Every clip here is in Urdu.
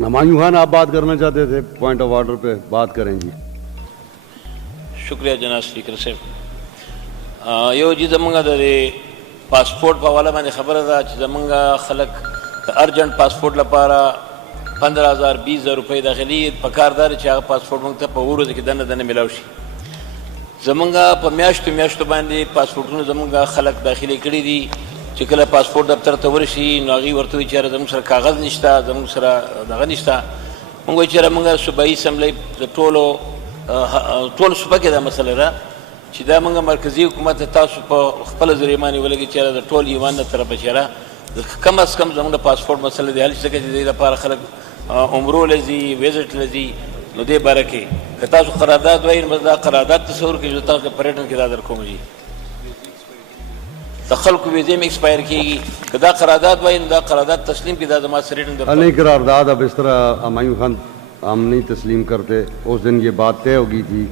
ہمایوں خان آپ بات کرنا چاہتے تھے، پوائنٹ آف آرڈر پہ بات کریں جی. شکریہ جناب سپیکر صاحب. یو جی زمونږ د پاسپورټ په حواله باندې خبره ده چې زمونږ خلک د ارجنټ پاسپورټ لپاره 15,000 20,000 روپۍ داخلي پکار ده چې هغه پاسپورټ موږ ته په ورځو کې دننه دننه میلاو شي. زمونږ په میاشتو باندې پاسپورټونه زمونږ خلک داخلي کړي دي چې کله پاسپورټ دفتر ته ورشي نو هغوی ورته وایي چې یاره زموږ سره کاغذ نشته، زموږ سره دغه نشته. موږ وایي چې یاره موږ صوبایي اسمبلی د ټول صوبه کې دا مسله ده چې دا موږ مرکزي حکومت ته تاسو په خپله ذریعه باندې ولګي چې یاره د ټول ایوان د طرفه چې یاره کم از کم زموږ د پاسپورټ مسله دی حل شي، ځکه چې د دې لپاره خلک عمرو له ځي، ویزټ له ځي. نو دې باره کې که تاسو قرارداد وایي نو دا قرارداد تصور کړئ چې تاسو په ریټن کې دا درکوم جي د خلکو ویزې مې ایکسپایر کېږي. که دا قرارداد وایي نو دا قرارداد تسلیم کړي، دا زما سره ریټن درکوم. نہیں قرارداد اب اس طرح ہمایوں خان ہم نہیں تسلیم کرتے. اس دن یہ بات طے ہو گئی تھی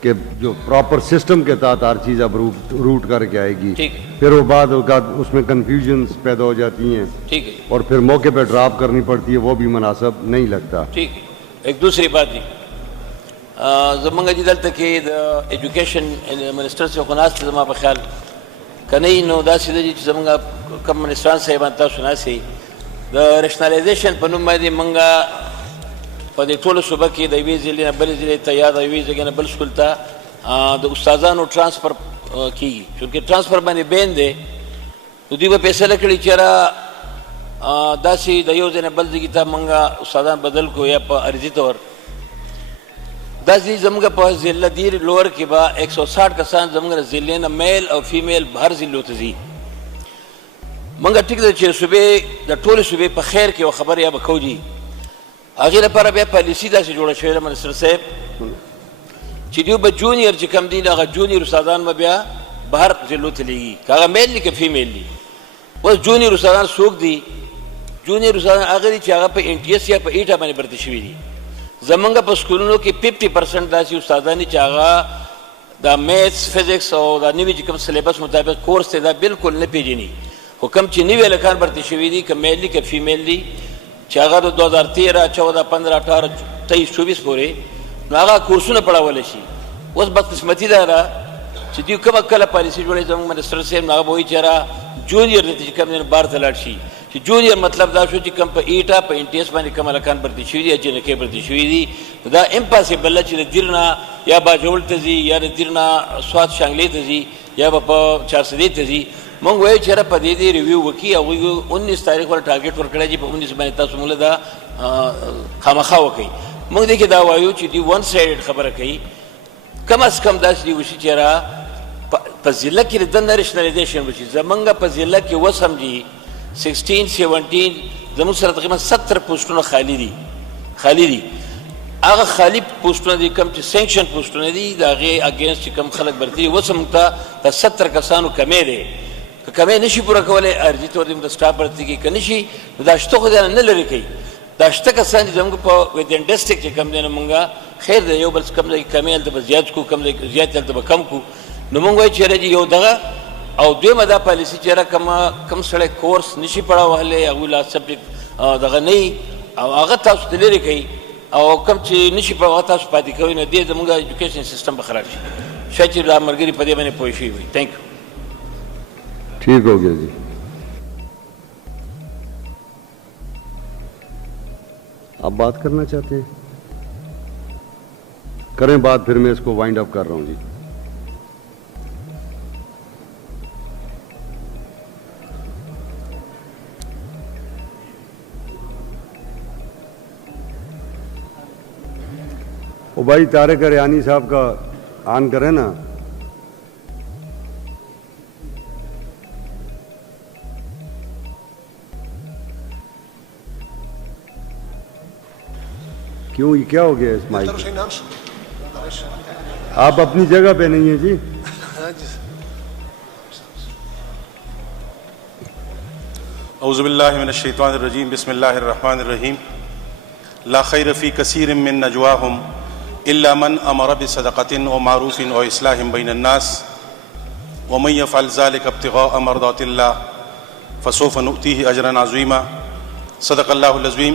کہ جو پراپر سسٹم کے تحت ہر چیز اب روٹ کر کے آئے گی. پھر وہ بعد اس میں کنفیوژنس پیدا ہو جاتی ہیں ٹھیک ہے، اور پھر موقع پہ ڈراپ کرنی پڑتی ہے، وہ بھی مناسب نہیں لگتا. ٹھیک ہے. ایک دوسری بات جی زمونږ جی دلته کې د ایجوکیشن منسٹر صاحب خو ناست زما په خیال که نه وي نو داسې ده چې زمونږ کوم منسټران صاحبان تاسو ناست یې د ریشنلایزیشن په نوم باندې موږ په دې ټولو صوبه کې د یوې ضلعې نه بلې ضلعې ته یا د یوې ځای نه بل سکول ته د استادانو ټرانسفر کېږي. چونکې ټرانسفر باندې بین دی نو دوی به فیصله کړي چې یاره داسې د یو ځای نه بل ځای ته موږ استادان بدل کړو یا په عرضي طور. داسې زموږ په ضلع دیر لوور کې به 160 کسان زموږ د ضلعې نه میل او فیمیل هر ضلعو ته ځي. موږ ټیک ده چې صوبې د ټولې صوبې په خیر کې یوه خبره یا به کوو جي هغې لپاره بیا پالیسي داسې جوړه شوې ده منسټر صاحب چې دوی به جونیر چې کم دي هغه جونیر استادان به بیا بهر ضلعو ته لیږي، که هغه میل دي که فیمیل دي. اوس جونیر استادان څوک دي؟ جونیر استادان هغه دي چې هغه په NTS یا په ایټا باندې برته شوي دي. زمونږ په سکولونو کې 50% داسې استادان دي چې هغه دا میتھس فزکس او دا نوي چې کوم سلیبس مطابق کورس دی دا بالکل نه پیژني. خو کوم چې نوي هلکان برته شوي دي که میل دي که فیمیل دي چې هغه د 2013 14 15 18 23 24 پورې نو هغه کورسونه پړاولی شي. اوس بدقسمتي دا ده چې دوی کومه کله پالیسي جوړوي زموږ منسټر صاحب هغه به وایي چې یاره جونیر دی چې کوم دی نو بهر ته لاړ شي. چې جونیر مطلب دا شو چې کوم په ایټا په NTS باندې کوم هلکان برتي شوي دي یا جنکۍ برتي شوي دي دا امپاسبل ده چې د دیر نه یا باجوړ ته ځي یا د دیر نه سوات شانګلې ته ځي یا به په چارسدې ته ځي. موږ وایو چې یاره په دې دې ریویو وکړي. هغوی 19 تاریخ ورته ټارګېټ ورکړی چې په 19 باندې تاسو موږ له دا خامخا وکړئ. موږ دې کې دا وایو چې دوی ون سایډډ خبره کوي. کم از کم داسې دې وشي چې یاره په ضلع کې د دننه ریشنلایزیشن وشي. زمونږ په ضلع کې اوس هم جي 16 17 زموږ سره تقریبا 70 پوسټونه خالی دي. هغه خالی پوسټونه دي کوم چې سینکشن پوسټونه دي د هغې اګینسټ چې کوم خلک برتي دي اوس هم ته د 70 کسانو کمی دی. که کمی نشي پوره کولی ارجي طور دې د سټاف برتي کوي، که نشي نو دا شته خو دی نه لرې کوي. دا شته کسان چې زموږ په ودین ډسټرکټ چې کوم دی نو موږ خیر دی یو بل کم ځای کمی هلته به زیات کړو، کم ځای زیات هلته به کم کړو. نو موږ وایو چې یاره یو دغه او دویمه دا پالیسي چې یاره کوم سړی کورس نشي پړاو وهلی هغوی لا سبجیکټ دغه نه وي او هغه تاسو ته لرې کوي او کوم چې نشي پړاو هغه تاسو پاتې کوئ نو دې زموږ ایجوکیشن سسټم به خراب شي. شاید چې دا ملګري په دې باندې پوه شوي وي. Thank you. ٹھیک ہو گیا جی. آپ بات کرنا چاہتے ہیں کریں بات، پھر میں اس کو وائنڈ اپ کر رہا ہوں جی. او بھائی طارق ریانی صاحب کا آن کریں نا. کیوں یہ کیا ہو گیا اس مائک؟ آپ اپنی جگہ پہ نہیں ہیں جی. اعوذ باللہ من الشیطان الرجیم بسم اللہ الرحمن الرحیم. لا خیر فی کثیر من نجواہم الا من امر بصدقۃ او معروف او اصلاح بین الناس ومن يفعل ذلك ابتغاء مرضات الله فسوف نؤتیہ اجرا عظیما. صدق اللہ العظیم.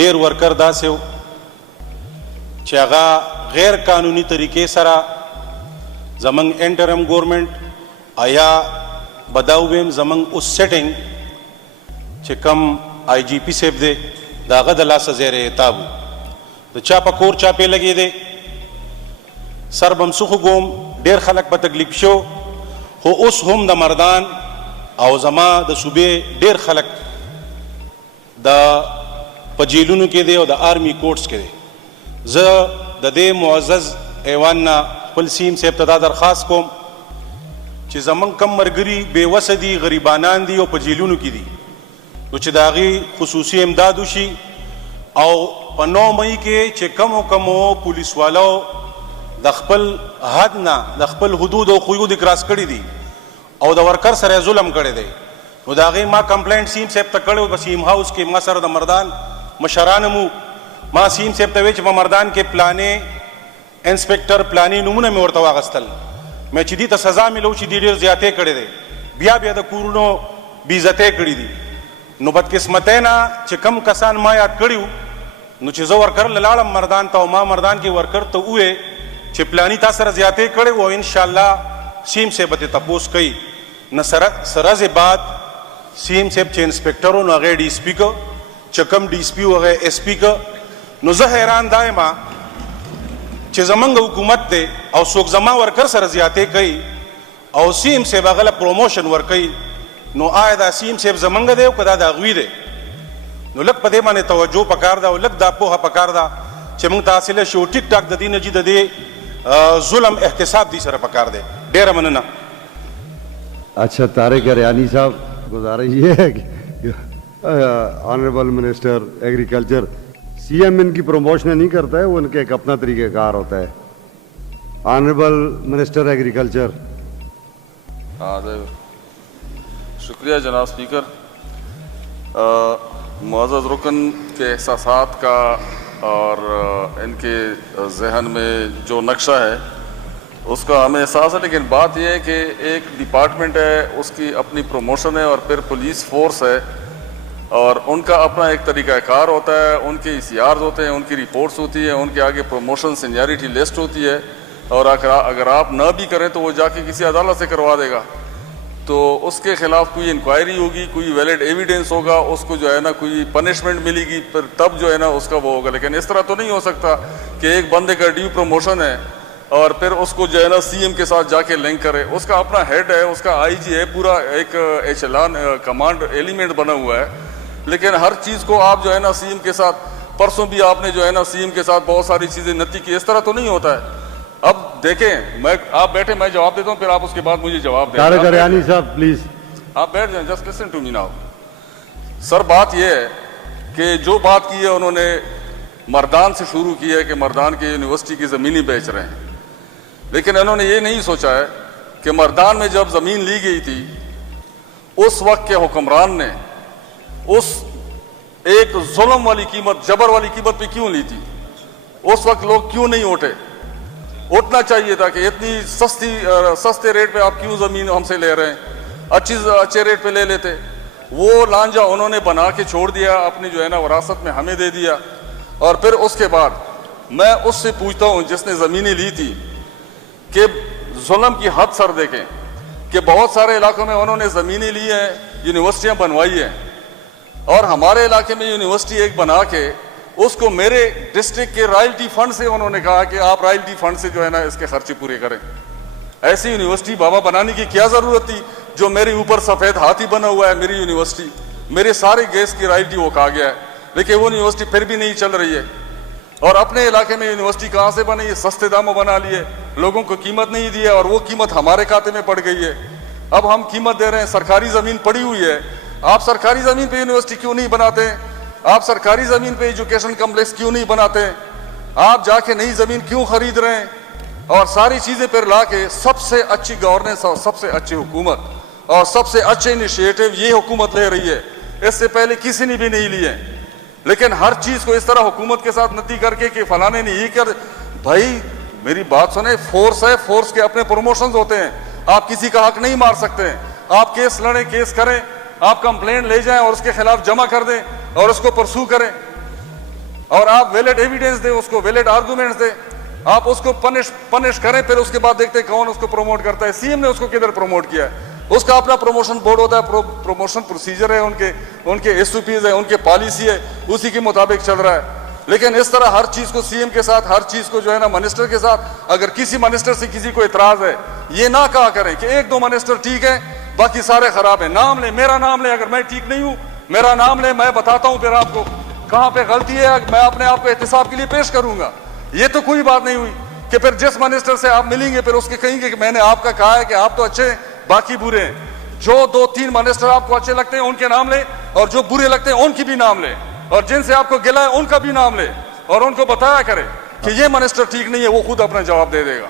ډیر ورکر داسې و چې هغه غیر قانوني طریقې سره زمنګ انټرم گورنمنٹ آیا بداویم زمنګ اوس سیټینګ چې کم آئی جی پی صاحب دی د هغه د لاسه زیر عتاب د چا په کور چاپې لګې دی سر بمسخو ګوم ډیر خلک په تکلیف شو خو اوس هم د مردان او زما د صوبې ډیر خلک د په جیلونو کې دی او د آرمی کوټس کې دی زه د دې معزز ایوان نه خپل سیم صاحب ته دا درخواست کوم چې زمونږ کم مرګري بې وسه دي غریبانان دي او په جیلونو کې دي نو چې د هغې خصوصي امداد وشي او په 9 مئی کې چې کمو پولیس والو د خپل حد نه د خپل حدود او قیود کراس کړي دي او د ورکر سره ظلم کړی دی نو د هغې ما کمپلینټ سیم صاحب ته کړی په سیم هاوس کې ما سره د مردان مشران مو ما سیم صاحب ته وی چې په مردان کې پلانې انسپیکټر پلانې نومونه مې ورته واغستل مې چې دې ته سزا ملو چې دې ډېر زیاتې کړی دی بیا د کورونو بېعزتۍ کړي دي نو بدقسمتۍ نه چې کم کسان ما یاد کړي وو نو چې زه ورکر له لاړم مردان ته او ما مردان کې ورکر ته ووې چې پلاني تا سره زیاتې کړی وو او انشاءالله سیم صاحب به ترې تپوس کوي نه سرز بعد سیم صاحب چې انسپیکټر و نو هغې ډي سي پي که چې کم ډي سي پي و هغې ایس پي که نو زه حیران دا یم چې زمونږ حکومت دی او څوک زما ورکر سره زیاتې کوي او سیم صاحب هغه له پروموشن ورکوي نو آیا دا سیم صاحب زمونږ دی او که دا د هغوی دی نو لږ په دې باندې توجه پکار ده او لږ دا پوهه پکار ده چې موږ ته حاصله شي او ټیک ټاک د دې نه چې د دې ظلم احتساب دی سره پکار دی ډېره مننه اچھا طارق ریانی صاحب گزارش یہ ہے کہ آنریبل منسٹر ایگریکلچر سی ایم ان کی پروموشن نہیں کرتا ہے وہ ان کا ایک اپنا طریقہ کار ہوتا ہے آنریبل منسٹر ایگریکلچر شکریہ جناب اسپیکر معزز رکن کے احساسات کا اور ان کے ذہن میں جو نقشہ ہے اس کا ہمیں احساس ہے لیکن بات یہ ہے کہ ایک ڈپارٹمنٹ ہے اس کی اپنی پروموشن ہے اور پھر پولیس فورس ہے اور ان کا اپنا ایک طریقہ کار ہوتا ہے ان کے ECRs ہوتے ہیں ان کی رپورٹس ہوتی ہیں ان کے آگے پروموشن سینیارٹی لسٹ ہوتی ہے اور اگر آپ نہ بھی کریں تو وہ جا کے کسی عدالت سے کروا دے گا تو اس کے خلاف کوئی انکوائری ہوگی کوئی ویلڈ ایویڈنس ہوگا اس کو جو ہے نا کوئی پنشمنٹ ملے گی پھر تب جو ہے نا اس کا وہ ہوگا لیکن اس طرح تو نہیں ہو سکتا کہ ایک بندے کا ڈیو پروموشن ہے اور پھر اس کو جو ہے نا سی ایم کے ساتھ جا کے لنک کرے اس کا اپنا ہیڈ ہے اس کا آئی جی ہے پورا ایک ایچلان کمانڈ ایلیمنٹ بنا ہوا ہے لیکن ہر چیز کو آپ جو ہے نا سی ایم کے ساتھ پرسوں بھی آپ نے جو ہے نا سی ایم کے ساتھ بہت ساری چیزیں نتی کی اس طرح تو نہیں ہوتا ہے اب دیکھیں میں آپ بیٹھے میں جواب دیتا ہوں پھر آپ اس کے بعد مجھے جواب دیں طارق ریانی صاحب پلیز آپ بیٹھ جائیں just listen to me now sir بات یہ ہے کہ جو بات کی ہے انہوں نے مردان سے شروع کی ہے کہ مردان کے یونیورسٹی کی زمینیں بیچ رہے ہیں لیکن انہوں نے یہ نہیں سوچا ہے کہ مردان میں جب زمین لی گئی تھی اس وقت کے حکمران نے اس ایک ظلم والی قیمت جبر والی قیمت پہ کیوں لی تھی اس وقت لوگ کیوں نہیں اٹھے اٹھنا چاہیے تھا کہ اتنی سستے ریٹ پہ آپ کیوں زمین ہم سے لے رہے ہیں اچھے ریٹ پہ لے لیتے وہ لانجا انہوں نے بنا کے چھوڑ دیا اپنی جو ہے نا وراثت میں ہمیں دے دیا اور پھر اس کے بعد میں اس سے پوچھتا ہوں جس نے زمینیں لی تھی کہ ظلم کی حد سر دیکھیں کہ بہت سارے علاقوں میں انہوں نے زمینیں لی ہیں یونیورسٹیاں بنوائی ہیں اور ہمارے علاقے میں یونیورسٹی ایک بنا کے اس کو میرے ڈسٹرکٹ کے رائلٹی فنڈ سے انہوں نے کہا کہ آپ رائلٹی فنڈ سے جو ہے نا اس کے خرچے پورے کریں ایسی یونیورسٹی بابا بنانے کی کیا ضرورت تھی جو میرے اوپر سفید ہاتھی بنا ہوا ہے میری یونیورسٹی میرے سارے گیس کی رائلٹی وہ کھا گیا ہے لیکن وہ یونیورسٹی پھر بھی نہیں چل رہی ہے اور اپنے علاقے میں یونیورسٹی کہاں سے بنی ہے سستے داموں بنا لیے لوگوں کو قیمت نہیں دی ہے اور وہ قیمت ہمارے کھاتے میں پڑ گئی ہے اب ہم قیمت دے رہے ہیں سرکاری زمین پڑی ہوئی ہے آپ سرکاری زمین پہ یونیورسٹی کیوں نہیں بناتے آپ سرکاری زمین پہ ایجوکیشن کمپلیکس کیوں نہیں بناتے آپ جا کے نئی زمین کیوں خرید رہے ہیں اور ساری چیزیں پھر لا کے سب سے اچھی گورننس اور سب سے اچھی حکومت اور سب سے اچھے انیشیٹو یہ حکومت لے رہی ہے اس سے پہلے کسی نے بھی نہیں لیے لیکن ہر چیز کو اس طرح حکومت کے ساتھ نتی کر کے کہ فلانے نے یہ کر بھائی میری بات سنیں, فورس ہے, فورس کے اپنے پروموشنز ہوتے ہیں. آپ کسی کا حق نہیں مار سکتے ہیں. آپ کیس لڑیں, کیس کریں, آپ کمپلین لے جائیں اور اس کے خلاف جمع کر دیں اور اس کو پرسو کریں, اور آپ ویلڈ ایویڈنس دیں, اس کو ویلڈ آرگومنٹس دیں, آپ اس کو پنش کریں, پھر اس کے بعد دیکھتے ہیں کون اس کو پروموٹ کرتا ہے. سی ایم نے اس کو کدھر پروموٹ کیا ہے؟ اس کا اپنا پروموشن بورڈ ہوتا ہے, پروموشن پروسیجر ہے, ان کے ایس او پیز ہے, ان کے پالیسی ہے, اسی کے مطابق چل رہا ہے. لیکن اس طرح ہر چیز کو سی ایم کے ساتھ, ہر چیز کو جو ہے نا منسٹر کے ساتھ, اگر کسی منسٹر سے کسی کو اعتراض ہے, یہ نہ کہا کریں کہ ایک دو منسٹر ٹھیک ہے باقی سارے خراب ہیں. نام لیں, میرا نام لیں, اگر میں ٹھیک نہیں ہوں میرا نام لیں, میں بتاتا ہوں پھر آپ کو کہاں پہ غلطی ہے, میں اپنے آپ کو احتساب کے لیے پیش کروں گا. یہ تو کوئی بات نہیں ہوئی کہ پھر جس منسٹر سے آپ ملیں گے پھر اس کے کہیں گے کہ میں نے آپ کا کہا ہے کہ آپ تو اچھے ہیں باقی برے ہیں. جو دو تین منسٹر آپ کو اچھے لگتے ہیں ان کے نام لیں, اور جو برے لگتے ہیں ان کی بھی نام لیں, اور جن سے آپ کو گلا ہے ان کا بھی نام لیں, اور ان کو بتایا کرے کہ یہ منسٹر ٹھیک نہیں ہے, وہ خود اپنا جواب دے دے گا.